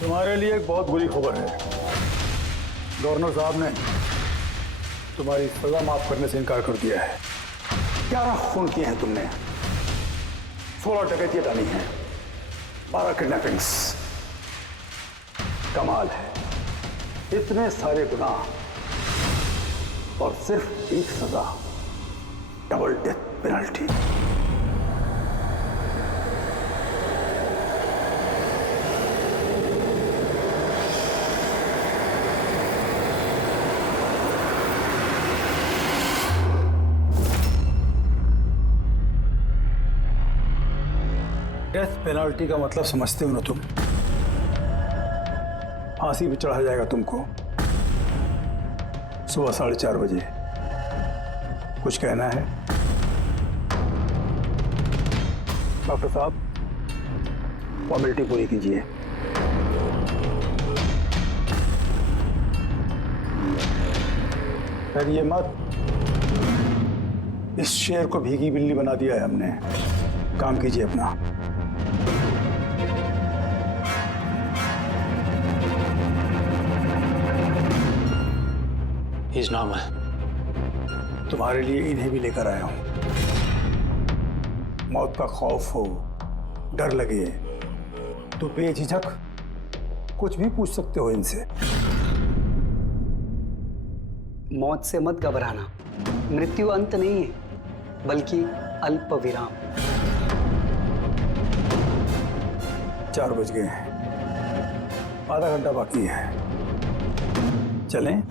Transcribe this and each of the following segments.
तुम्हारे लिए एक बहुत बुरी खबर है। गवर्नर साहब ने तुम्हारी सजा माफ करने से इनकार कर दिया है। 11 खून किए हैं तुमने, 16 डकैतियां डाली हैं, 12 किडनैपिंग्स। कमाल है, इतने सारे गुनाह और सिर्फ एक सजा, double death penalty. Death penalty का मतलब समझते हो ना तुम? फांसी पे चढ़ाया जाएगा तुमको सुबह 4:30 बजे। कुछ कहना है डॉक्टर साहब? फॉर्मेलिटी पूरी कीजिए। डरिए मत, इस शेर को भीगी बिल्ली बना दिया है हमने। काम कीजिए अपना। He's normal. तुम्हारे लिए इन्हें भी लेकर आया हूं। मौत का खौफ हो, डर लगे तो बेझिझक कुछ भी पूछ सकते हो इनसे। मौत से मत घबराना, मृत्यु अंत नहीं है बल्कि अल्प विराम। 4 बज गए हैं, आधा घंटा बाकी है। चलें?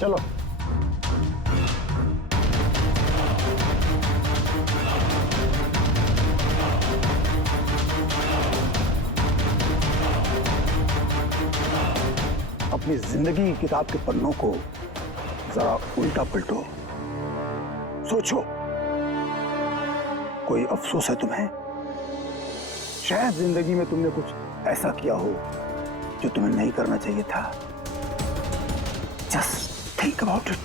चलो। अपनी जिंदगी की किताब के पन्नों को जरा उल्टा पलटो, सोचो। कोई अफसोस है तुम्हें? शायद जिंदगी में तुमने कुछ ऐसा किया हो जो तुम्हें नहीं करना चाहिए था। Just think about it.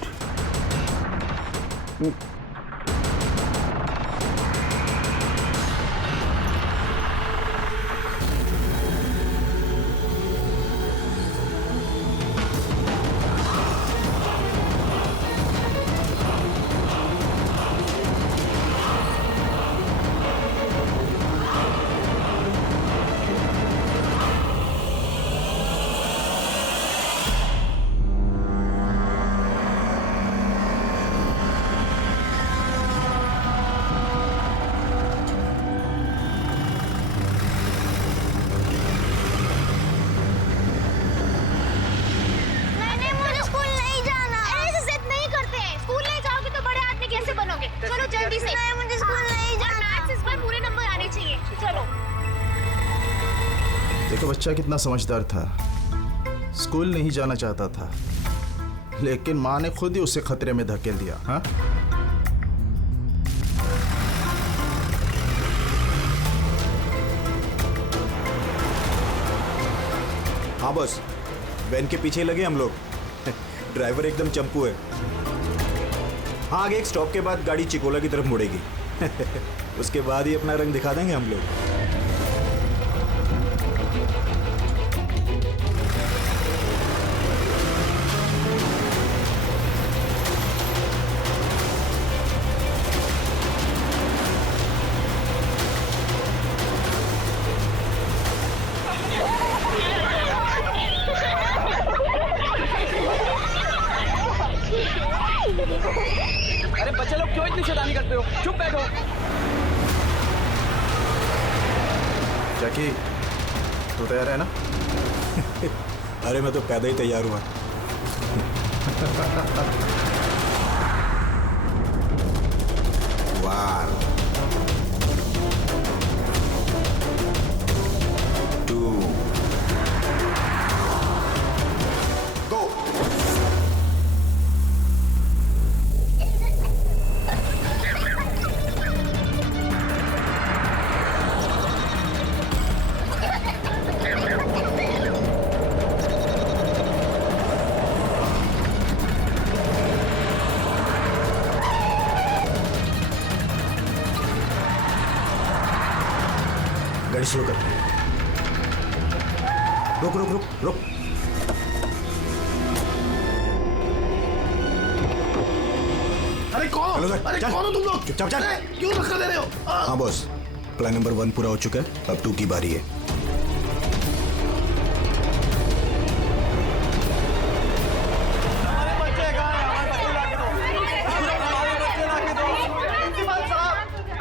देखो बच्चा कितना समझदार था, स्कूल नहीं जाना चाहता था, लेकिन माँ ने खुद ही उसे खतरे में धकेल दिया। हाँ, हाँ बस, वैन के पीछे लगे हम लोग। ड्राइवर एकदम चंपू है। हाँ, आगे एक स्टॉप के बाद गाड़ी चिकोला की तरफ मुड़ेगी। उसके बाद ही अपना रंग दिखा देंगे हम लोग। अरे बच्चे लोग क्यों इतनी शैतानी करते हो? चुप बैठो। जैकी, तू तैयार है ना? अरे मैं तो पैदा ही तैयार हुआ। 1 2 गो। गाड़ी स्लो कर। रुक रुक रुक रुक। अरे कौन? हेलो सर, अरे चल। कौन हो तुम लोग? चुपचाप चल। अरे, क्यों धक्का दे रहे हो? हाँ बॉस, प्लान नंबर 1 पूरा हो चुका है, अब 2 की बारी है।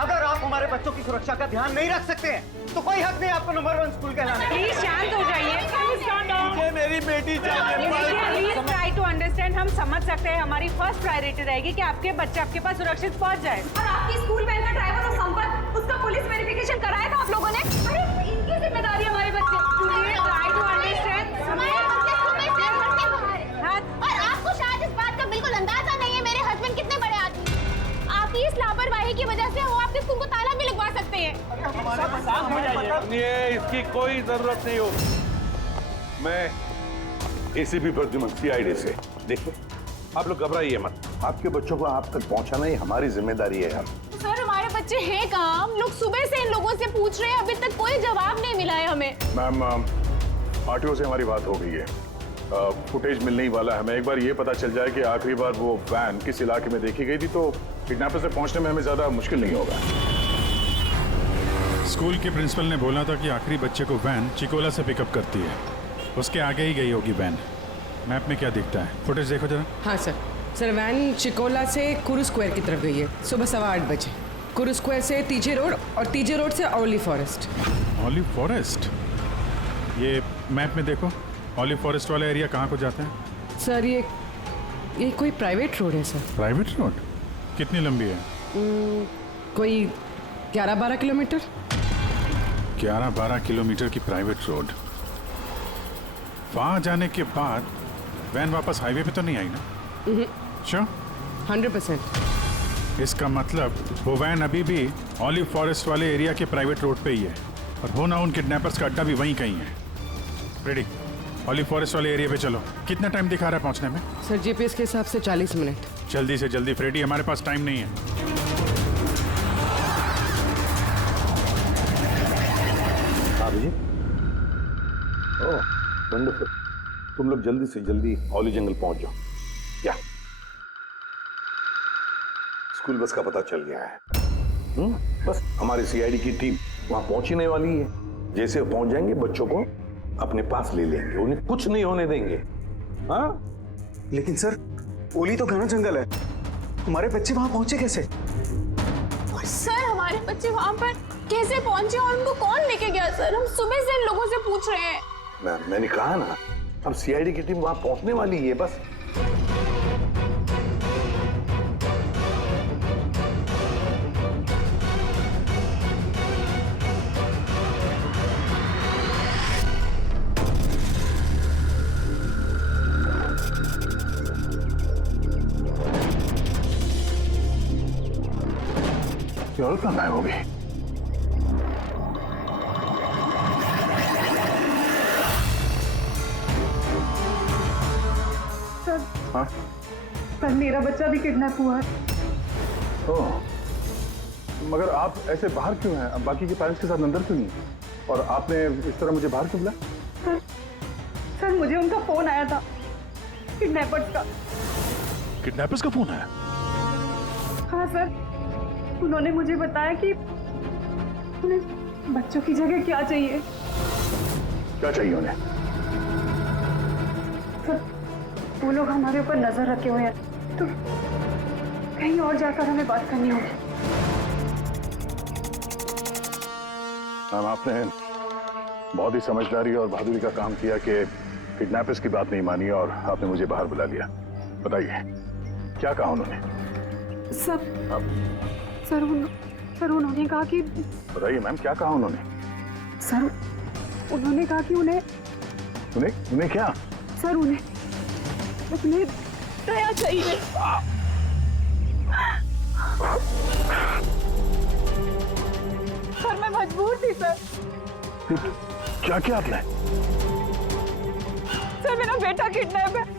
अगर आप हमारे बच्चों की सुरक्षा का ध्यान नहीं रख सकते हैं तो कोई हक नहीं आपको नंबर 1 स्कूल कहलाने। प्लीज शांत हो जाइए। मुझे मेरी बेटी चाहिए। Please try to understand. हम समझ सकते हैं, हमारी फर्स्ट प्रायोरिटी रहेगी कि आपके बच्चे आपके पास सुरक्षित पहुंच जाए। और आपकी स्कूल वैन का ड्राइवर और संपत, उसका पुलिस वेरिफिकेशन कराया था आप लोगों ने? अरे इनकी जिम्मेदारी हमारे बच्चे। Please try to understand. हमारे बच्चे सुबह से भटके बाहर हैं। और आपको शायद इस बात का बिल्कुल अंदाजा नहीं है मेरे हस्बैंड कितने बड़े आदमी हैं। आपकी इस लापरवाही की वजह से वो आपके स्कूल को ताला भी लगवा सकते हैं। ये इसकी कोई जरूरत नहीं हो। मैं एसीपी प्रद्युमन सीआईडी से। देखिए, आप लोग घबराइए मत। आपके बच्चों को आप तक पहुंचाना ही हमारी जिम्मेदारी है यार। सर हमारे बच्चे हैं कहाँ? हम लोग सुबह से इन लोगों से पूछ रहे हैं, अभी तक कोई जवाब नहीं मिला है हमें। मैम, आरटीओ से हमारी बात हो गई है, फुटेज मिलने ही वाला है। हमें एक बार ये पता चल जाए कि आखिरी बार वो वैन किस इलाके में देखी गई थी तो किडनैपर से पहुंचने में हमें ज्यादा मुश्किल नहीं होगा। स्कूल के प्रिंसिपल ने बोला था कि आखिरी बच्चे को वैन चिकोला से पिकअप करती है, उसके आगे ही गई होगी वैन। मैप में क्या दिखता है, फुटेज देखो जरा। हाँ सर वैन चिकोला से कुरू स्क्वायर की तरफ गई है सुबह 8:15 बजे। कुरू स्क्वायर से तीजे रोड और तीजे रोड से ओलिव फॉरेस्ट। Olive forest? ये मैप में देखो, ऑलिव फॉरेस्ट वाला एरिया कहाँ को जाता है? सर ये कोई प्राइवेट रोड है सर। Private road? कितनी लंबी है? कोई 11-12 किलोमीटर। 11-12 किलोमीटर की प्राइवेट रोड। वहाँ जाने के बाद वैन वापस हाईवे पे तो नहीं आई ना? श्योर? 100%। इसका मतलब वो वैन अभी भी ऑलिव फॉरेस्ट वाले एरिया के प्राइवेट रोड पे ही है और हो ना उन किडनैपर्स का अड्डा भी वहीं कहीं है। रेडी, ऑलिव फॉरेस्ट वाले एरिया पे चलो। कितना टाइम दिखा रहा है पहुंचने में? सर जीपीएस के हिसाब से 40 मिनट। जल्दी से जल्दी फ्रेडी, हमारे पास टाइम नहीं है। जी, ओह वंडरफुल। तुम लोग जल्दी से जल्दी ऑलिव जंगल पहुंच जाओ। या स्कूल बस का पता चल गया है। बस हमारी सीआईडी की टीम वहां पहुंचने वाली है। जैसे वो पहुंच जाएंगे बच्चों को अपने पास ले लेंगे, उन्हें कुछ नहीं होने देंगे। हाँ, लेकिन सर ओली तो घना जंगल है, हमारे बच्चे वहां पहुंचे कैसे? और सर हमारे बच्चे वहाँ पर कैसे पहुंचे और उनको कौन लेके गया? सर हम सुबह से इन लोगों से पूछ रहे हैं। मैंने कहा ना, अब सीआईडी की टीम वहां पहुंचने वाली है बस। ये औरत कहाँ गायब हो गई? हाँ? सर मेरा बच्चा भी किडनैप हुआ है। ओह, मगर आप ऐसे बाहर क्यों हैं? बाकी के पेरेंट्स के साथ अंदर क्यों नहीं? और आपने इस तरह मुझे बाहर क्यों बुलाया? सर मुझे उनका फोन आया था, किडनैपर्स का। किडनैपर्स का फोन आया? हाँ सर, उन्होंने मुझे बताया कि उन्हें बच्चों की जगह क्या चाहिए। क्या चाहिए उन्हें? सर वो लोग हमारे ऊपर नजर रखे हुए हैं, तो कहीं और जाकर हमें बात करनी होगी। मैम, आपने बहुत ही समझदारी और बहादुरी का काम किया कि किडनैपर्स की बात नहीं मानी और आपने मुझे बाहर बुला लिया। बताइए क्या कहा उन्होंने? सब सर उन्होंने कहा कि बताइए मैम, क्या कहा उन्होंने? सर उन्होंने कहा कि उन्हें उन्हें क्या? सर उन्हें दया चाहिए। सर मैं मजबूर थी सर। क्या क्या आपने? सर मेरा बेटा किडनैप है।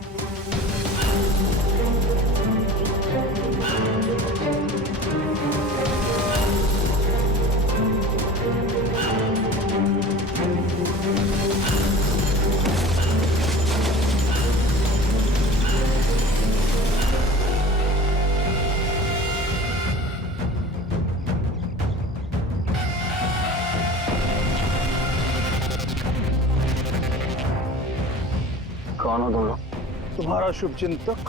कौन हो तुम लोग? तुम्हारा शुभचिंतक।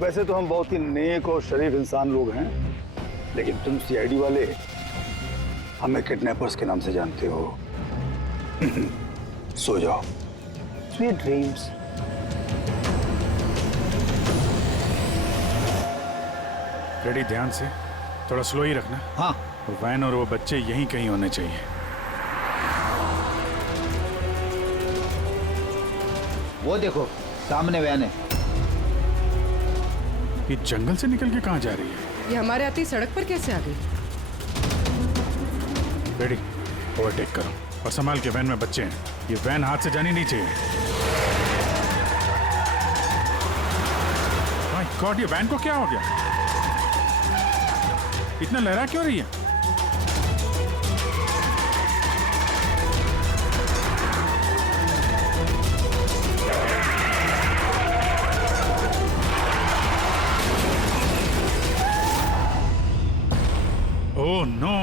वैसे तो हम बहुत ही नेक और शरीफ इंसान लोग हैं, लेकिन तुम सीआईडी वाले हमें किडनैपर्स के नाम से जानते हो। सो जाओ। Sweet dreams. रेडी, ध्यान से, थोड़ा स्लो ही रखना। हाँ। वैन और वो बच्चे यहीं कहीं होने चाहिए। वो देखो सामने वैन है। ये जंगल से निकल के कहाँ जा रही है? ये हमारे आती सड़क पर कैसे आ गई? रेडी, ओवरटेक करो और संभाल के, वैन में बच्चे हैं। ये वैन हाथ से जानी नहीं चाहिए। माय गॉड, ये वैन को क्या हो गया? इतना लहरा क्यों रही है? Oh no!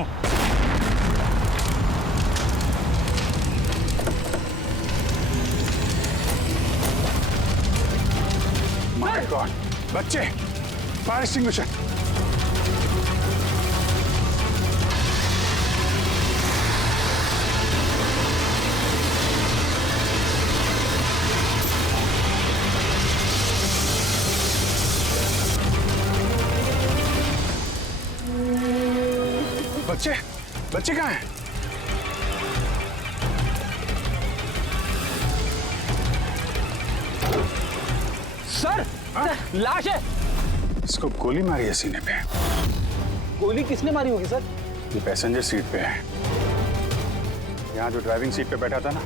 माय गॉड, बच्चे, फायर एक्सटिंग्विशर। बच्चे कहाँ हैं? सर, लाश है। इसको गोली मारी है सीने पे। गोली किसने मारी होगी सर? ये पैसेंजर सीट पे है। यहाँ जो ड्राइविंग सीट पे बैठा था ना,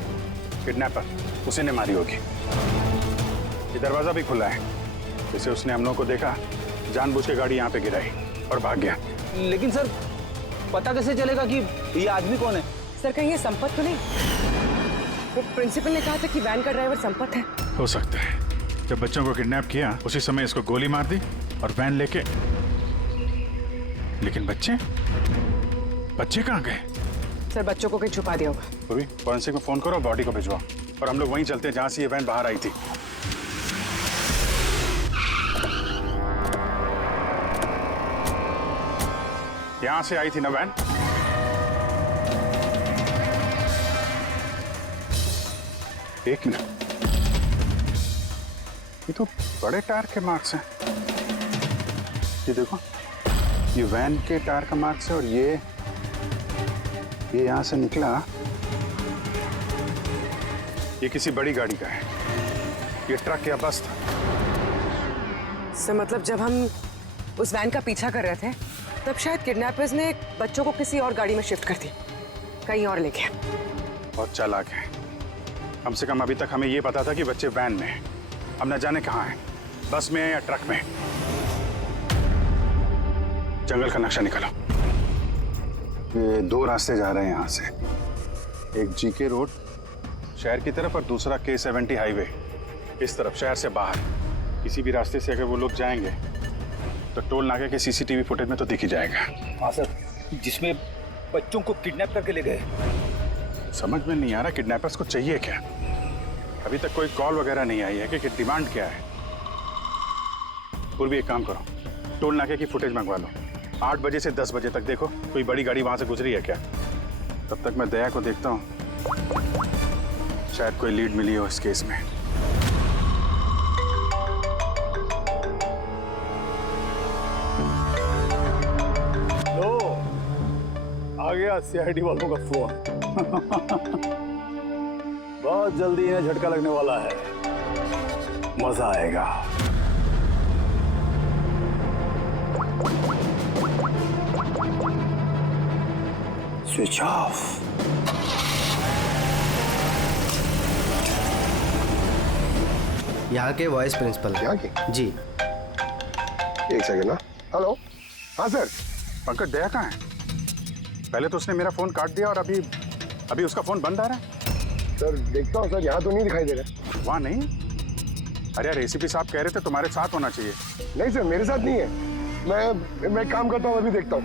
किडनैपर, उसी ने मारी होगी। ये दरवाजा भी खुला है। जैसे उसने हम लोगों को देखा, जानबूझ के गाड़ी यहाँ पे गिराई और भाग गया। लेकिन सर पता कैसे चलेगा कि ये आदमी कौन है? सर कहीं ये संपत तो नहीं? वो प्रिंसिपल ने कहा था कि वैन का ड्राइवर संपत है। हो सकता है। जब बच्चों को किडनैप किया उसी समय इसको गोली मार दी और वैन लेके। लेकिन बच्चे कहाँ गए? सर बच्चों को कहीं छुपा दिया होगा। अभी फॉरेंसिक में फोन करो, बॉडी को भिजवाओ और हम लोग वहीं चलते हैं जहां से ये वैन बाहर आई थी। यहां से आई थी ना वैन? एक मिनट, ये तो बड़े टायर के मार्क्स हैं। ये देखो, ये वैन के टायर का मार्क्स है और ये यहां से निकला। ये किसी बड़ी गाड़ी का है। ये ट्रक या बस था। सर मतलब जब हम उस वैन का पीछा कर रहे थे तब शायद किडनैपर्स ने बच्चों को किसी और गाड़ी में शिफ्ट कर दी, कहीं और लेके। बहुत चालाक है। कम से कम अभी तक हमें ये पता था कि बच्चे वैन में हैं। हम न जाने कहाँ हैं, बस में या ट्रक में। जंगल का नक्शा निकालो। ये दो रास्ते जा रहे हैं यहाँ से, एक जीके रोड शहर की तरफ और दूसरा K70 हाईवे इस तरफ शहर से बाहर। किसी भी रास्ते से अगर वो लोग जाएंगे तो टोल नाके के CCTV फुटेज में तो दिख ही जाएगा। हाँ सर, जिसमें बच्चों को किडनैप करके ले गए। समझ में नहीं आ रहा किडनैपर्स को चाहिए क्या। अभी तक कोई कॉल वगैरह नहीं आई है कि डिमांड क्या है। पूर्वी एक काम करो, टोल नाके की फुटेज मंगवा लो। 8 बजे से 10 बजे तक देखो कोई बड़ी गाड़ी वहां से गुजरी है क्या। तब तक मैं दया को देखता हूँ, शायद कोई लीड मिली हो इस केस में। गया सीआईडी वालों का फोन। बहुत जल्दी इन्हें झटका लगने वाला है, मजा आएगा। Switch off. यहाँ के वाइस प्रिंसिपल। यहाँ के? जी। एक सेकंड ना। हेलो। हाँ सर। पंकज दया कहाँ है? पहले तो उसने मेरा फोन काट दिया और अभी उसका फोन बंद आ रहा है। सर देखता हूँ सर, यहाँ तो नहीं दिखाई दे रहा। वहाँ नहीं? अरे यार एसीपी साहब कह रहे थे तुम्हारे साथ होना चाहिए। नहीं सर, मेरे साथ नहीं है। मैं काम करता हूँ, अभी देखता हूँ।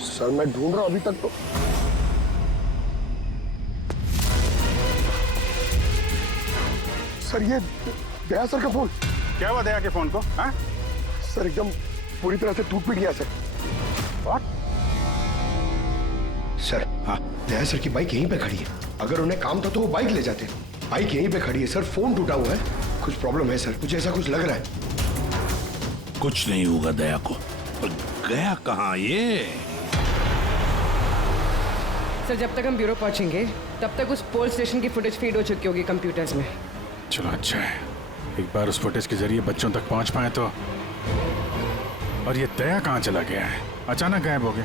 सर मैं ढूंढ रहा हूँ अभी तक तो। सर ये दया सर का फोन। क्या हुआ दया के फोन को? हाँ? सर एकदम पूरी तरह से टूट पिट गया सर। What? सर हाँ, दया सर की बाइक यहीं पे खड़ी है। अगर उन्हें काम था तो वो बाइक ले जाते। बाइक यहीं पे खड़ी है सर, फोन टूटा हुआ है। कुछ प्रॉब्लम है सर, कुछ ऐसा कुछ लग रहा है। कुछ नहीं होगा दया को। पर गया कहाँ ये? सर जब तक हम ब्यूरो पहुंचेंगे तब तक उस पोल स्टेशन की फुटेज फीड हो चुकी होगी कंप्यूटर्स में। चलो अच्छा है, एक बार उस फुटेज के जरिए बच्चों तक पहुंच पाए तो। और ये दया कहाँ चला गया है? अचानक गायब हो गया।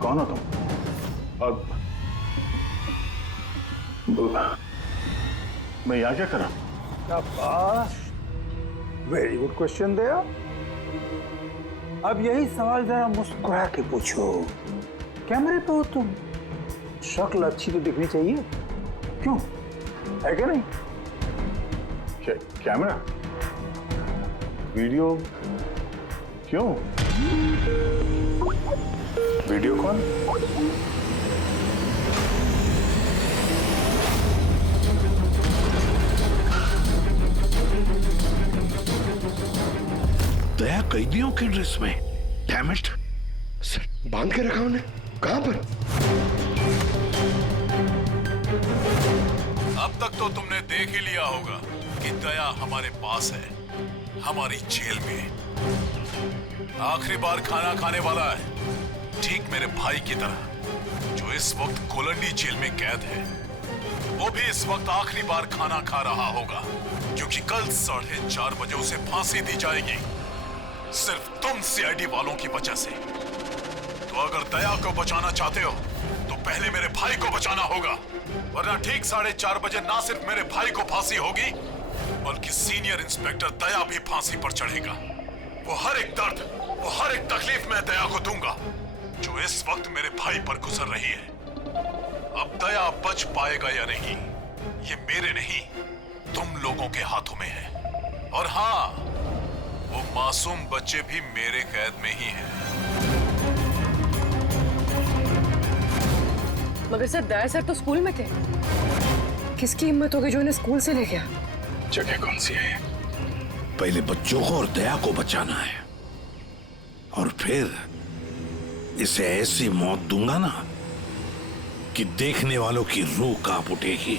कौन हो तुम? और मैं यहाँ क्या कर रहा हूँ? वेरी गुड क्वेश्चन दया। अब यही सवाल जरा मुस्कुरा के पूछो। कैमरे पे हो तुम, शक्ल अच्छी तो दिखनी चाहिए, क्यों है क्या नहीं? कैमरा वीडियो क्यों? वीडियो कौन? दया कैदियों के ड्रेस में। Damn it. सर बांध के रखा उन्हें, कहां पर? अब तक तो तुमने देख ही लिया होगा कि दया हमारे पास है, हमारी जेल में। आखिरी बार खाना खाने वाला है, ठीक मेरे भाई की तरह, जो इस वक्त कोलंडी जेल में कैद है। वो भी इस वक्त आखिरी बार खाना खा रहा होगा, क्योंकि कल 4:30 बजे उसे फांसी दी जाएगी, सिर्फ तुम सीआईडी वालों की वजह से। तो अगर दया को बचाना चाहते हो तो पहले मेरे भाई को बचाना होगा, वरना ठीक 4:30 बजे ना सिर्फ मेरे भाई को फांसी होगी, बल्कि सीनियर इंस्पेक्टर दया भी फांसी पर चढ़ेगा। वो हर एक दर्द, वो हर एक तकलीफ मैं दया को दूंगा, जो इस वक्त मेरे भाई पर गुजर रही है। अब दया बच पाएगा या नहीं, ये मेरे नहीं, तुम लोगों के हाथों में है। और हाँ, वो मासूम बच्चे भी मेरे कैद में ही हैं। मगर सर दया सर तो स्कूल में थे। किसकी हिम्मत होगी जो इन्हें स्कूल से ले गया? जगह कौन सी है? पहले बच्चों को और दया को बचाना है, और फिर इसे ऐसी मौत दूंगा ना कि देखने वालों की रूह कांप उठेगी।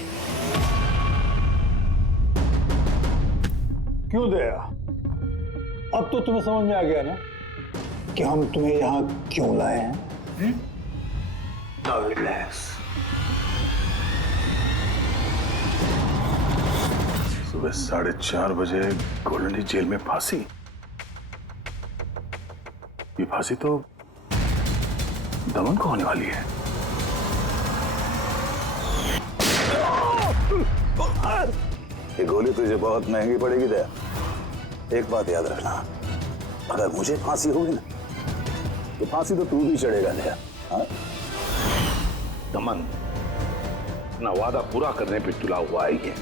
क्यों दया, अब तो तुम्हें समझ में आ गया ना कि हम तुम्हें यहां क्यों लाए हैं? Now relax. सुबह 4:30 बजे कोलंडी जेल में फांसी। ये फांसी तो दमन को होने वाली है। ये गोली तुझे बहुत महंगी पड़ेगी दया। एक बात याद रखना, अगर मुझे फांसी होगी ना तो फांसी तो तू भी चढ़ेगा दया। हाँ? दमन अपना वादा पूरा करने पे तुला हुआ है, ये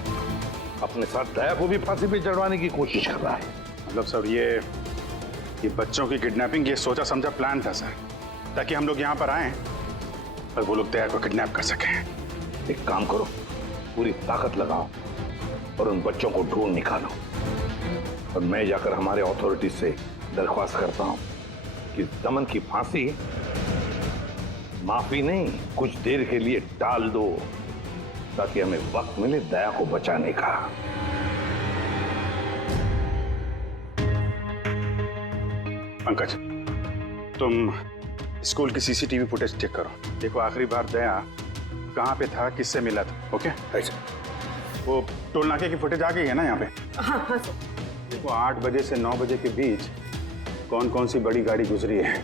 अपने साथ दया को भी फांसी पे चढ़वाने की कोशिश कर रहा है। मतलब सर ये बच्चों की किडनैपिंग ये सोचा समझा प्लान था सर, ताकि हम लोग यहाँ पर आए और वो लोग दया को किडनैप कर सकें। एक काम करो, पूरी ताकत लगाओ और उन बच्चों को ढूंढ निकालो, और मैं जाकर हमारे अथॉरिटी से दरख्वास्त करता हूँ कि दमन की फांसी माफी नहीं, कुछ देर के लिए टाल दो, ताकि हमें वक्त मिले दया को बचाने का। पंकज, तुम स्कूल की सीसीटीवी फुटेज चेक करो। देखो आखिरी बार दया कहाँ पे था, किससे मिला था। ओके वो टोल नाके की फुटेज आ गई है ना यहाँ पे? हाँ हाँ सर। देखो 8 बजे से 9 बजे के बीच कौन कौन सी बड़ी गाड़ी गुजरी है।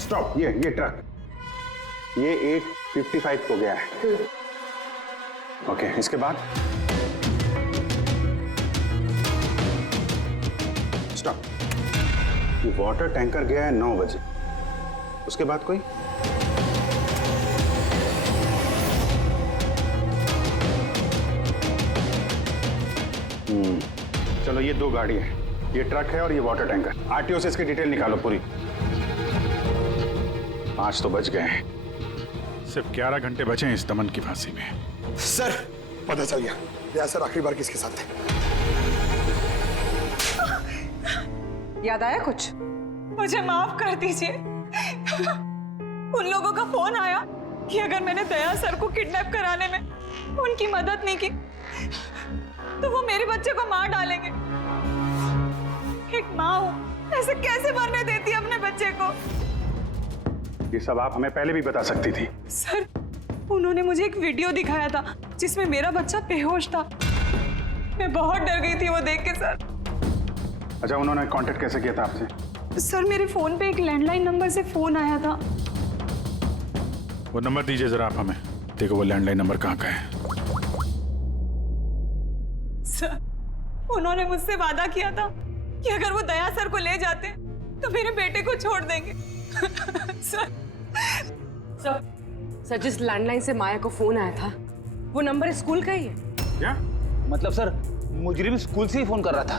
स्टॉप, ये ट्रक, ये 8:55 को गया है। ओके, इसके बाद स्टॉप, ये वाटर टैंकर गया है 9 बजे। उसके बाद कोई? चलो ये 2 गाड़ी है, ये ट्रक है और ये वाटर टैंकर। आरटीओ से इसकी डिटेल निकालो पूरी। 5 तो बच गए हैं, सिर्फ 11 घंटे बचे हैं इस दमन की फांसी में। सर पता चल गया, दया सर आखिरी बार किसके साथ थे। याद आया कुछ? मुझे माफ कर दीजिए। उन लोगों का फोन आया कि अगर मैंने दया सर को किडनैप कराने में उनकी मदद नहीं की तो वो मेरे बच्चे को मार डालेंगे। एक माँ हूं, ऐसे कैसे मरने देती है अपने बच्चे को? ये सब आप हमें पहले भी बता सकती थी। सर, उन्होंने मुझे एक वीडियो दिखाया था जिसमें मेरा बच्चा बेहोश था। मैं बहुत डर गई थी वो देख के सर। अच्छा, उन्होंने कांटेक्ट कैसे किया था आपसे? सर, मेरे फोन पे एक लैंडलाइन नंबर से फोन आया था। वो नंबर दीजिए जरा आप हमें। देखो वो लैंडलाइन नंबर कहाँ का है। सर, उन्होंने मुझसे वादा किया था कि अगर वो दया सर को ले जाते तो मेरे बेटे को छोड़ देंगे। सर जिस लैंडलाइन से माया को फोन आया था वो नंबर स्कूल का ही है। क्या मतलब सर, मुजरिम स्कूल से ही फोन कर रहा था।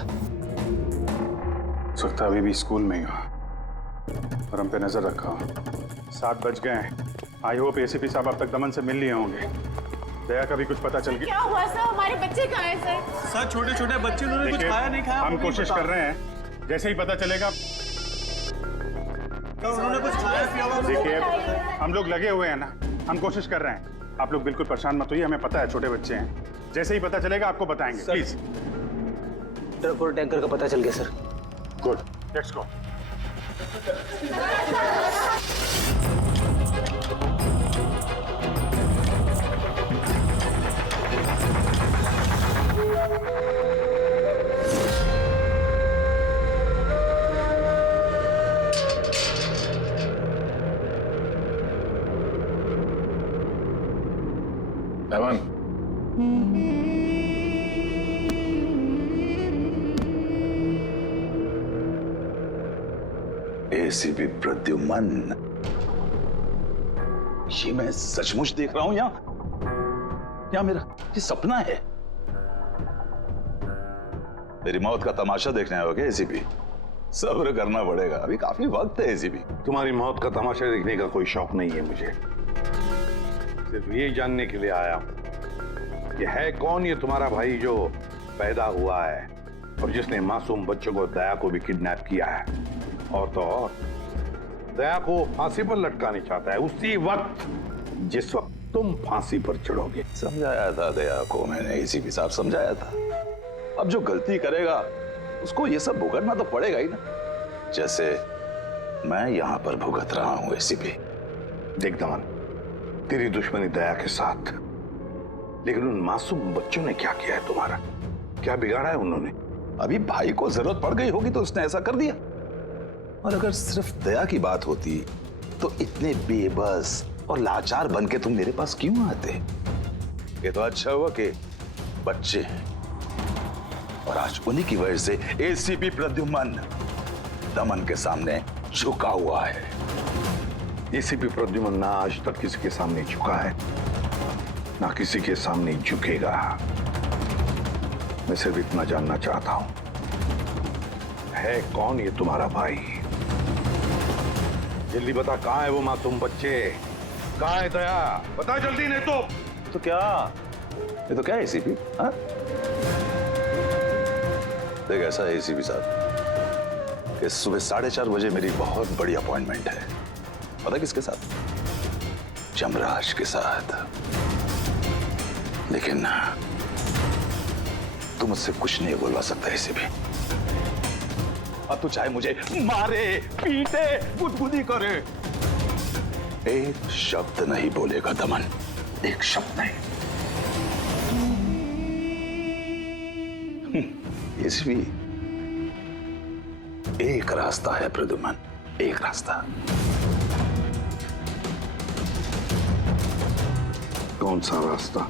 सकता अभी भी स्कूल में ही हो और हम पे नजर रखा हो। 7 बज गए हैं। आई होप एसीपी साहब अब तक दमन से मिल लिए होंगे। दया का भी कुछ पता चल गया। क्या हुआ सर? हमारे बच्चे कहाँ हैं सर? सर, छोटे छोटे बच्चे, उन्होंने कुछ खाया नहीं खाया। हम कोशिश कर रहे हैं, जैसे ही पता चलेगा। उन्होंने कुछ खाया पिया? देखिए हम लोग लगे हुए हैं ना, हम कोशिश कर रहे हैं। आप लोग बिल्कुल परेशान मत होइए, हमें पता है छोटे बच्चे हैं। जैसे ही पता चलेगा आपको बताएंगे। प्लीज। ट्रक और टैंकर का पता चल गया sir. Good, let's go. Daman, ACP Pradyuman, ये मैं सचमुच देख रहा हूं या मेरा ये सपना है? मेरी मौत का तमाशा देखने आओगे एसीपी? सब्र करना पड़ेगा, अभी काफी वक्त है एसीपी। तुम्हारी मौत का तमाशा देखने का कोई शौक नहीं है मुझे। सिर्फ ये जानने के लिए आया हूं कि है कौन ये तुम्हारा भाई जो पैदा हुआ है और जिसने मासूम बच्चों को, दया को भी किडनैप किया है। और तो और दया को फांसी पर लटकाना चाहता है उसी वक्त जिस वक्त तुम फांसी पर चढ़ोगे। समझाया था दया को मैंने एसीपी साहब, समझाया था। अब जो गलती करेगा उसको ये सब भुगतना तो पड़ेगा ही ना, जैसे मैं यहां पर भुगत रहा हूं एसीपी। देख दमन, तेरी दुश्मनी दया के साथ, लेकिन उन मासूम बच्चों ने क्या किया है तुम्हारा? क्या बिगाड़ा है उन्होंने? अभी भाई को जरूरत पड़ गई होगी तो उसने ऐसा कर दिया। और अगर सिर्फ दया की बात होती तो इतने बेबस और लाचार बन के तुम मेरे पास क्यों आते? ये तो अच्छा हुआ कि बच्चे हैं और आज उन्हीं की वजह से एसीपी प्रद्युमन दमन के सामने झुका हुआ है। एसीपी प्रद्युमन ना आज तक किसी के सामने झुका है, ना किसी के सामने झुकेगा। मैं सिर्फ इतना जानना चाहता हूं, है कौन ये तुम्हारा भाई? जल्दी बता, कहां है वो मासूम बच्चे? कहां है दया? बता जल्दी, नहीं तो क्या ये तो क्या है एसीपी? देख ऐसा है एसीपी साहब कि सुबह 4:30 बजे मेरी बहुत बड़ी अपॉइंटमेंट है। पता किसके साथ? जमराज के साथ। लेकिन तू मुझसे कुछ नहीं बोलवा सकता एसीपी। अब तू चाहे मुझे मारे, पीटे, गुदगुदी करे, एक शब्द नहीं बोलेगा दमन, एक शब्द नहीं। एसीपी, एक रास्ता है प्रद्युमन, एक रास्ता। कौन सा रास्ता?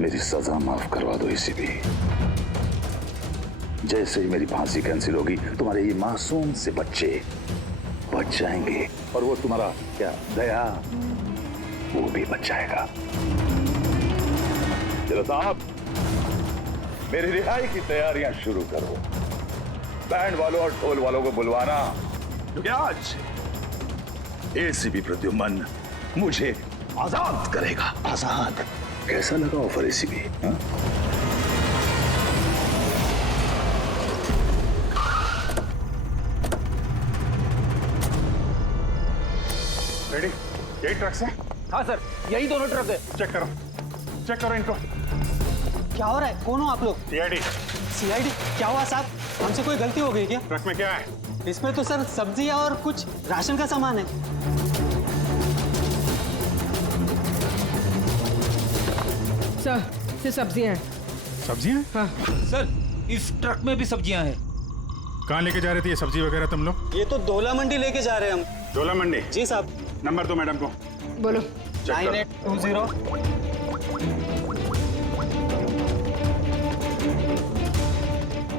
मेरी सजा माफ करवा दो एसीपी। जैसे ही मेरी फांसी कैंसिल होगी, तुम्हारे ये मासूम से बच्चे बच जाएंगे, और वो तुम्हारा क्या दया, वो भी बच जाएगा। चलो साहब, मेरी रिहाई की तैयारियां शुरू करो। बैंड वालों और ढोल वालों को बुलवाना, क्योंकि आज एसीपी प्रद्युमन मुझे आजाद करेगा। आजाद। कैसा लगा ऑफर एसीपी? रेडी? यही ट्रक है? हाँ सर, यही दोनों ट्रक है। चेक करो इनको। क्या हो रहा है? कौन हो आप लोग? सीआईडी। सीआईडी? क्या हुआ साहब? हमसे कोई गलती हो गई क्या? ट्रक में क्या है? इसमें तो सर सब्जियां और कुछ राशन का सामान है। सर, ये सब्जियां हैं। सब्जियां? हाँ सर, इस ट्रक में भी सब्जियां हैं। कहाँ लेके जा रहे थे ये सब्जी वगैरह तुम लोग? ये तो डोला मंडी लेके जा रहे हैं हम। डोला मंडी? जी साहब। नंबर दो मैडम को। बोलो। 9820।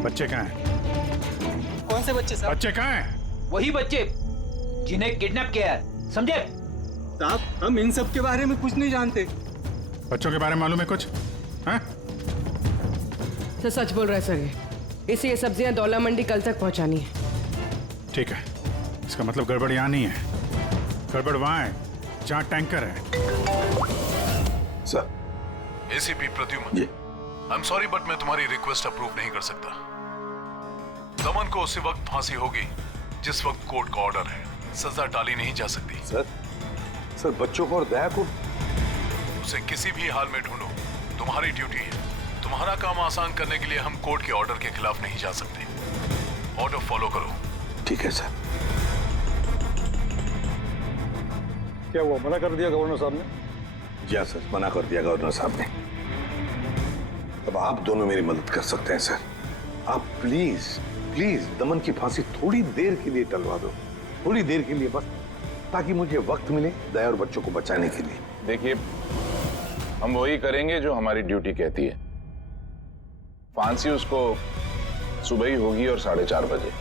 बच्चे कहाँ हैं? कौन से बच्चे साहब? बच्चे कहाँ हैं? वही बच्चे जिन्हें किडनैप किया है, समझे? साहब, हम इन सब के बारे में कुछ नहीं जानते। बच्चों के बारे में मालूम है कुछ? हाँ? सर सच बोल रहा है सर, ये सब्जियां डोला मंडी कल तक पहुंचानी है। ठीक है, इसका मतलब गड़बड़ यहाँ नहीं है, गड़बड़ वहाँ है जहाँ टैंकर है। Sir. ACP Pradyuman, I am sorry but मैं तुम्हारी रिक्वेस्ट अप्रूव नहीं कर सकता। दमन को उसी वक्त फांसी होगी जिस वक्त कोर्ट का ऑर्डर है, सजा टाली नहीं जा सकती। सर बच्चों को और दया को उसे किसी भी हाल में ढूंढो, तुम्हारी ड्यूटी है। तुम्हारा काम आसान करने के लिए हम कोर्ट के ऑर्डर के खिलाफ नहीं जा सकते। ऑर्डर फॉलो करो। ठीक है सर। क्या हुआ? मना कर दिया गवर्नर साहब ने? जी सर, मना कर दिया गवर्नर साहब ने। अब आप दोनों मेरी मदद कर सकते हैं सर। आप प्लीज दमन की फांसी थोड़ी देर के लिए टलवा दो, थोड़ी देर के लिए बस, ताकि मुझे वक्त मिले दया और बच्चों को बचाने के लिए। देखिए, हम वही करेंगे जो हमारी ड्यूटी कहती है। फांसी उसको सुबह ही होगी और 4:30 बजे,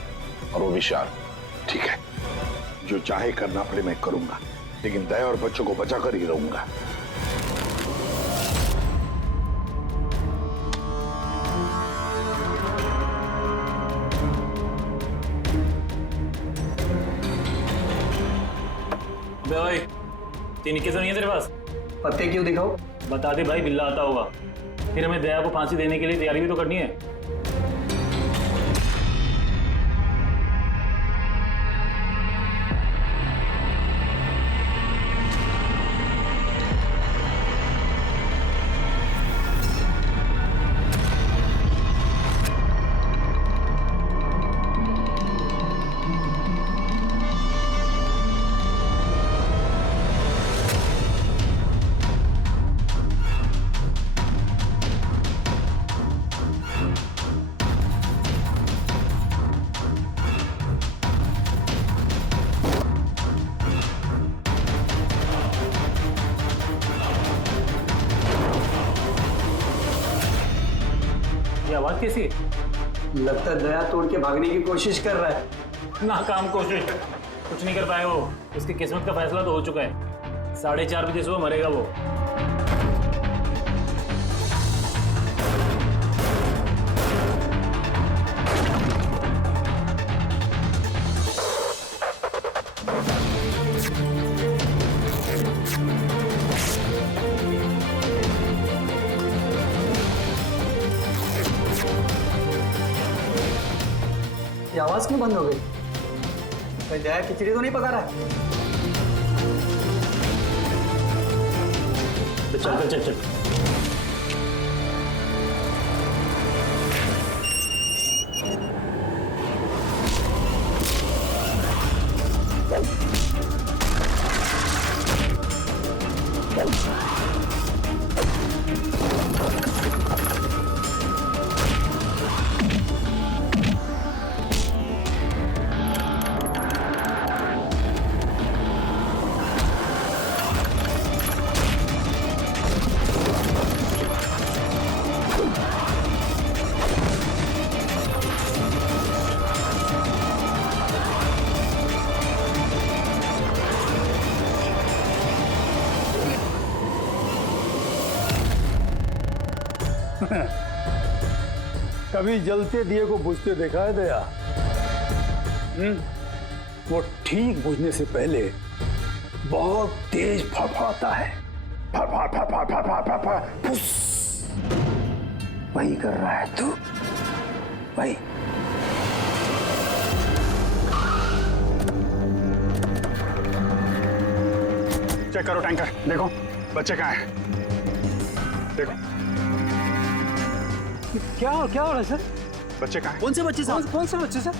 और वो भी शार्प। ठीक है, जो चाहे करना पड़े मैं करूंगा, लेकिन दया और बच्चों को बचा कर ही रहूंगा। भाई, तीन इक्के तो नहीं है तेरे पास? पत्ते क्यों दिखाओ? बता दे भाई, बिल्ला आता होगा। फिर हमें दया को फांसी देने के लिए तैयारी भी तो करनी है। आवाज कैसी है? लगता है दया तोड़ के भागने की कोशिश कर रहा है। नाकाम कोशिश, कुछ नहीं कर पाए वो। उसकी किस्मत का फैसला तो हो चुका है। 4:30 बजे सुबह मरेगा वो। आवाज क्यों बंद हो गई? कहीं दया खिचड़ी तो नहीं पका रहा है? तो चल चल चल चल। कभी जलते दिए को बुझते देखा है दया? वो ठीक बुझने से पहले बहुत तेज फड़फड़ाता है। फड़फड़ फड़फड़ फड़फड़ फड़फड़ फुस। वही कर रहा है तू, वही। चेक करो टैंकर, देखो बच्चे कहाँ हैं? देखो क्या हो रहा है सर? बच्चे कहाँ हैं? कौन से बच्चे साहब? कौन से बच्चे सर?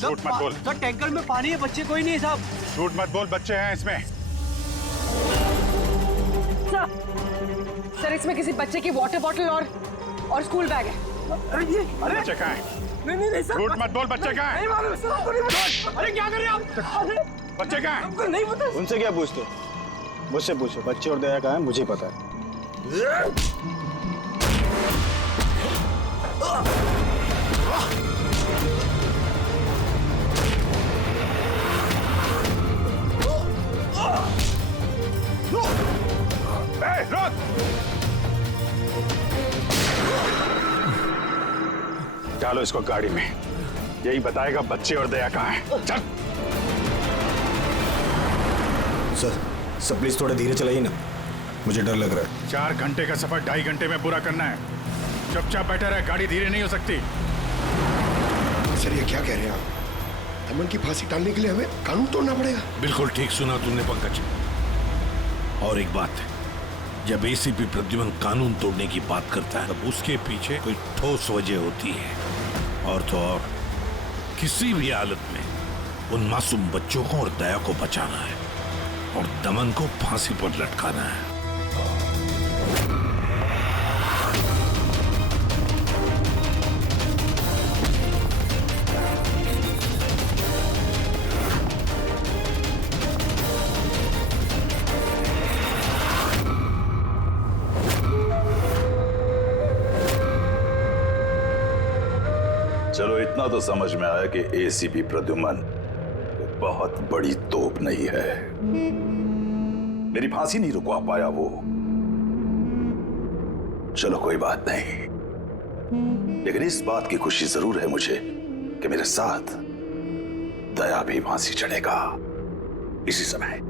झूठ मत बोल। सर टैंकर में पानी है, बच्चे कोई नहीं है साहब। झूठ मत बोल, बच्चे हैं इसमें। सर इसमें किसी बच्चे की वाटर बॉटल और स्कूल बैग है। अरे बच्चे कहाँ हैं? नहीं सर। झूठ मत बोल, बच्चे कहाँ हैं? नहीं मालूम सर, आपको नहीं पता। अरे क्या कर रहे हैं आप? बच्चे कहाँ हैं? आपको नहीं पता? उनसे क्या पूछते हो? मुझसे पूछो, बच्चे और दया कहाँ है मुझे पता है। डालो इसको गाड़ी में, यही बताएगा बच्चे और दया कहाँ हैं। चल। सर प्लीज थोड़ा धीरे चलाइए ना, मुझे डर लग रहा है। 4 घंटे का सफर 2.5 घंटे में पूरा करना है। चुपचाप बैठा रहे, गाड़ी धीरे नहीं हो सकती। सर ये क्या कह रहे हैं आप? दमन की फांसी टालने के लिए हमें कानून तोड़ना पड़ेगा? बिल्कुल ठीक सुना तुमने पंकज। और एक बात है, जब एसीपी प्रद्युमन कानून तोड़ने की बात करता है तब उसके पीछे कोई ठोस वजह होती है। और तो और किसी भी हालत में उन मासूम बच्चों को और दया को बचाना है और दमन को फांसी पर लटकाना है। चलो इतना तो समझ में आया कि एसीपी प्रद्युमन बहुत बड़ी तोप नहीं है। मेरी फांसी नहीं रुकवा पाया वो। चलो कोई बात नहीं, लेकिन इस बात की खुशी जरूर है मुझे कि मेरे साथ दया भी फांसी चढ़ेगा इसी समय।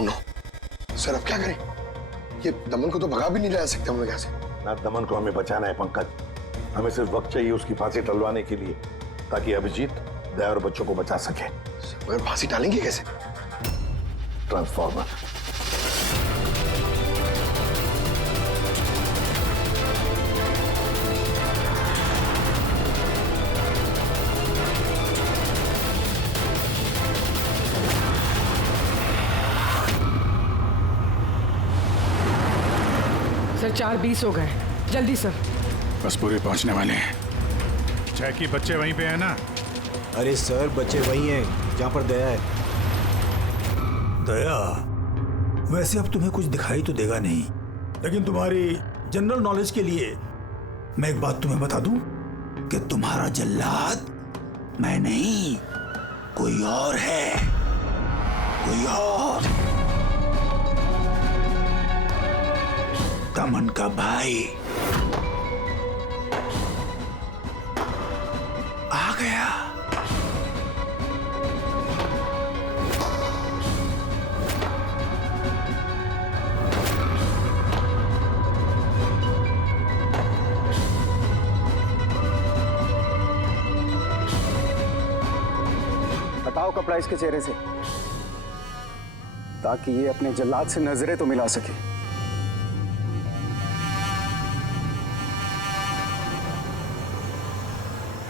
नो सर, अब क्या करें? ये दमन को तो भगा भी नहीं ला सकते हम लोग यहाँ से। ना दमन को हमें बचाना है पंकज, हमें सिर्फ वक्त चाहिए उसकी फांसी टलवाने के लिए, ताकि अभिजीत दया और बच्चों को बचा सके। मगर फांसी टालेंगे कैसे? ट्रांसफॉर्मर। सर 4:20 हो गए, जल्दी सर। बस पूरे पहुंचने वाले हैं। जैकी बच्चे वहीं पे है ना? अरे सर बच्चे वहीं हैं जहाँ पर दया है। दया, वैसे अब तुम्हें कुछ दिखाई तो देगा नहीं, लेकिन तुम्हारी जनरल नॉलेज के लिए मैं एक बात तुम्हें बता दूं कि तुम्हारा जल्लाद मैं नहीं, कोई और है, कोई और। दमन का भाई आ गया। हटाओ कपड़ा इसके चेहरे से, ताकि ये अपने जल्लाद से नजरें तो मिला सके।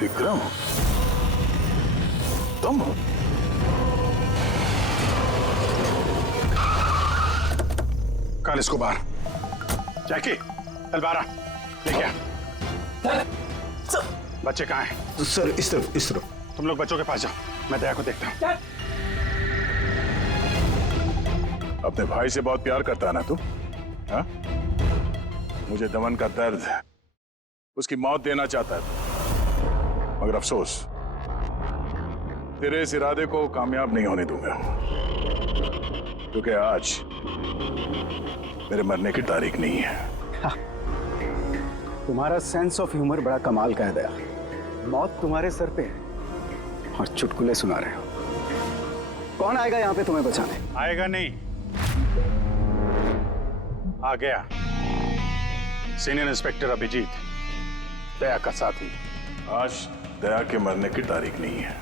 विक्रम, तुम? काल इसको बाहर। जैकी, तलवारा लेके आ। बच्चे कहाँ हैं? सर इस तरफ, इस तरफ। तुम लोग बच्चों के पास जाओ, मैं दया को देखता हूँ। अपने भाई से बहुत प्यार करता है ना तू? हाँ? मुझे दमन का दर्द, उसकी मौत देना चाहता है, मगर अफसोस तेरे इस इरादे को कामयाब नहीं होने दूंगा, क्योंकि आज मेरे मरने की तारीख नहीं है। तुम्हारा सेंस ऑफ ह्यूमर बड़ा कमाल का है दया। मौत तुम्हारे सर पे है और चुटकुले सुना रहे हो। कौन आएगा यहाँ पे तुम्हें बचाने? आएगा नहीं, आ गया सीनियर इंस्पेक्टर अभिजीत, दया का साथी। आज दया के मरने की तारीख नहीं है।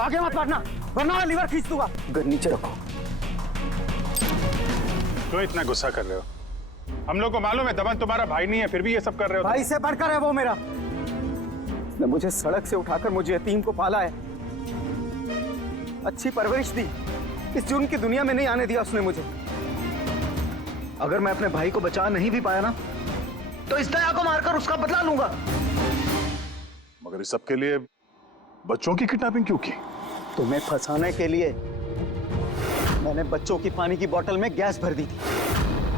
आगे मत बढ़ना, वरना लीवर खींच दूंगा। गन नीचे रखो। क्यों इतना गुस्सा कर रहे हो? हम लोग को मालूम है दमन तुम्हारा भाई नहीं है, फिर भी ये सब कर रहे हो। भाई से बढ़कर है वो मेरा। उसने मुझे सड़क से उठाकर मुझे यतीम को पाला है, अच्छी परवरिश दी, इस जुर्म की दुनिया में नहीं आने दिया उसने मुझे। अगर मैं अपने भाई को बचा नहीं भी पाया ना, तो इस दया को मारकर उसका बदला लूंगा। मगर इस सब के लिए बच्चों की किडनैपिंग क्यों की? तुम्हें फंसाने के लिए मैंने बच्चों की पानी की बोतल में गैस भर दी थी,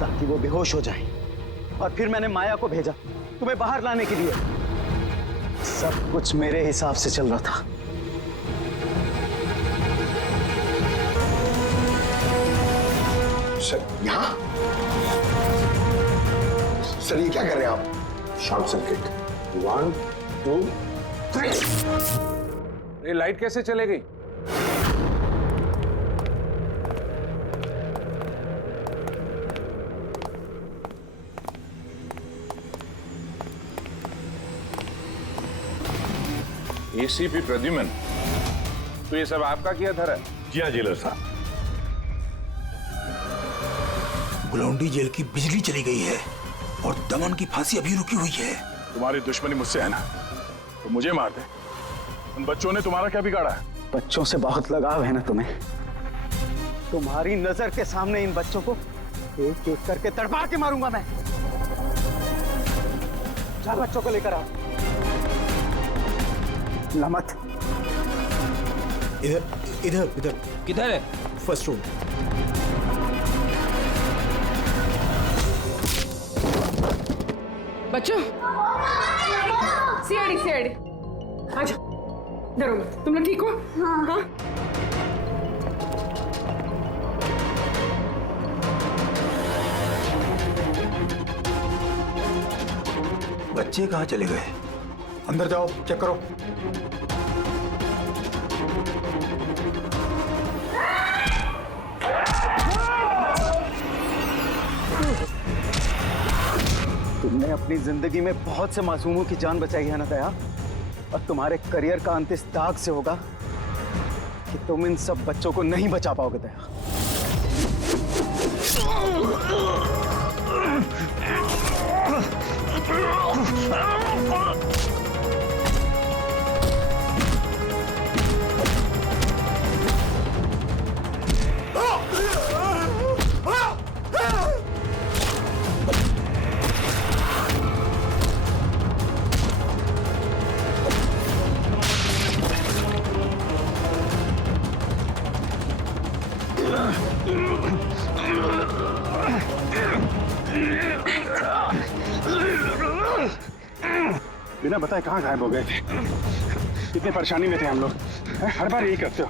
ताकि वो बेहोश हो जाए, और फिर मैंने माया को भेजा तुम्हें बाहर लाने के लिए। सब कुछ मेरे हिसाब से चल रहा था। सर यहाँ? सर ये क्या कर रहे हैं आप? Short circuit. 1 2 3। ये लाइट कैसे चले गई? एसीपी प्रद्युमन, तो ये सब आपका किया धरा है? जी हाँ जेलर साहब। गुलौंडी जेल की बिजली चली गई है और दमन की फांसी अभी रुकी हुई है। तुम्हारी दुश्मनी मुझसे है ना, तो मुझे मार दे। उन बच्चों ने तुम्हारा क्या बिगाड़ा है? बच्चों से बहुत लगाव है ना तुम्हें। तुम्हारी नजर के सामने इन बच्चों को एक एक करके तड़पा के मारूंगा मैं। जा बच्चों को लेकर आओ। लमत, इधर इधर इधर। किधर है? First room. बच्चों, सीआईडी सीआईडी, आजा। डरो मत, तुम लोग ठीक हो? हाँ। बच्चे कहाँ चले गए? अंदर जाओ, चेक करो। तुमने अपनी जिंदगी में बहुत से मासूमों की जान बचाई है ना दया, और तुम्हारे करियर का अंत इस दाग से होगा कि तुम इन सब बच्चों को नहीं बचा पाओगे दया। बिना बताए कहाँ गायब हो गए थे? कितनी परेशानी में थे हम लोग। हर बार यही करते हो।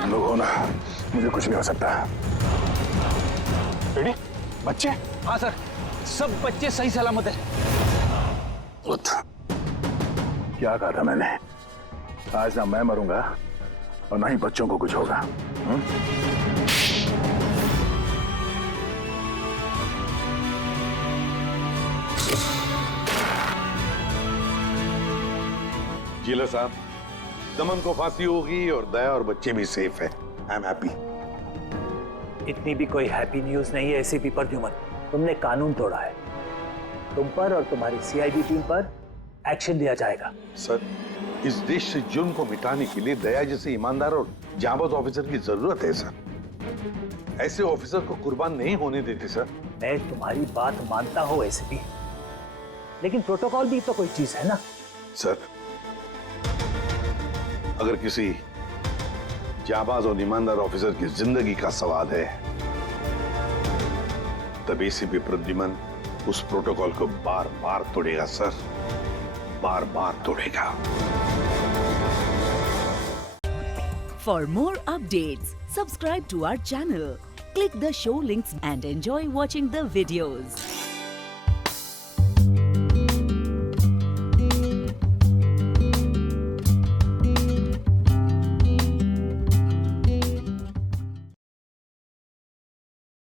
तुम लोग हो ना, मुझे कुछ भी हो सकता है। बेटी, बच्चे? हाँ सर, सब बच्चे सही सलामत है। क्या कहा था मैंने? आज ना मैं मरूंगा और ना ही बच्चों को कुछ होगा। जेलर साहब, दमन को फांसी होगी और दया और बच्चे भी सेफ है। I am happy. इतनी भी कोई हैप्पी न्यूज नहीं है एसीपी प्रद्युमन। तुमने कानून तोड़ा है। तुम पर और तुम्हारी सीआईडी टीम पर एक्शन लिया जाएगा। सर, इस देश से जुर्म को मिटाने के लिए दया जैसे ईमानदार और जाबाज ऑफिसर की जरूरत है सर। ऐसे ऑफिसर को कुर्बान नहीं होने देते सर। मैं तुम्हारी बात मानता हूं एसीपी, लेकिन प्रोटोकॉल भी तो कोई चीज है ना। सर, अगर किसी जाबाज और ईमानदार ऑफिसर की जिंदगी का सवाल है, तब एसीपी प्रद्युमन उस प्रोटोकॉल को बार बार तोड़ेगा सर, बार बार तोड़ेगा। For more updates, subscribe to our channel, click the show links and enjoy watching the videos.